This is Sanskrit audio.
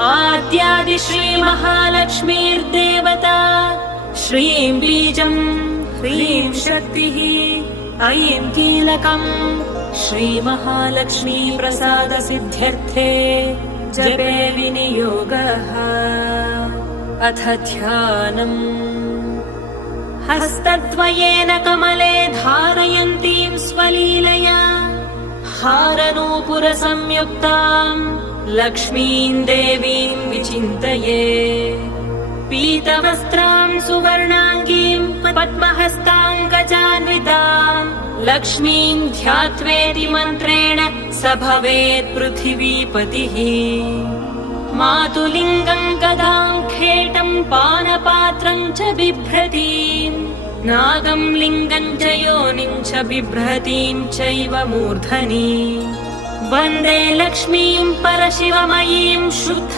आद्यादि श्रीमहालक्ष्मीर्देवता श्रीं बीजम् ह्रीं शक्तिः ऐं कीलकम् श्रीमहालक्ष्मी प्रसाद सिद्ध्यर्थे जपे विनियोगः। अथ ध्यानम्। हस्तद्वयेन कमले धारयन्तीं स्वलीलया हारनूपुरसंयुक्ताम् लक्ष्मीं देवीं विचिन्तये। पीतवस्त्रां सुवर्णाङ्गीं पद्महस्ताङ्गजान्विताम् लक्ष्मीं ध्यात्वेति मन्त्रेण स भवेत् पृथिवीपतिः। मातुलिङ्गं गदां खेटं पानपात्रं च बिभ्रतीं नागं लिङ्गं च योनिं च बिभ्रतीं चैव मूर्धनि। वन्दे लक्ष्मीं परशिवमयीं शुद्ध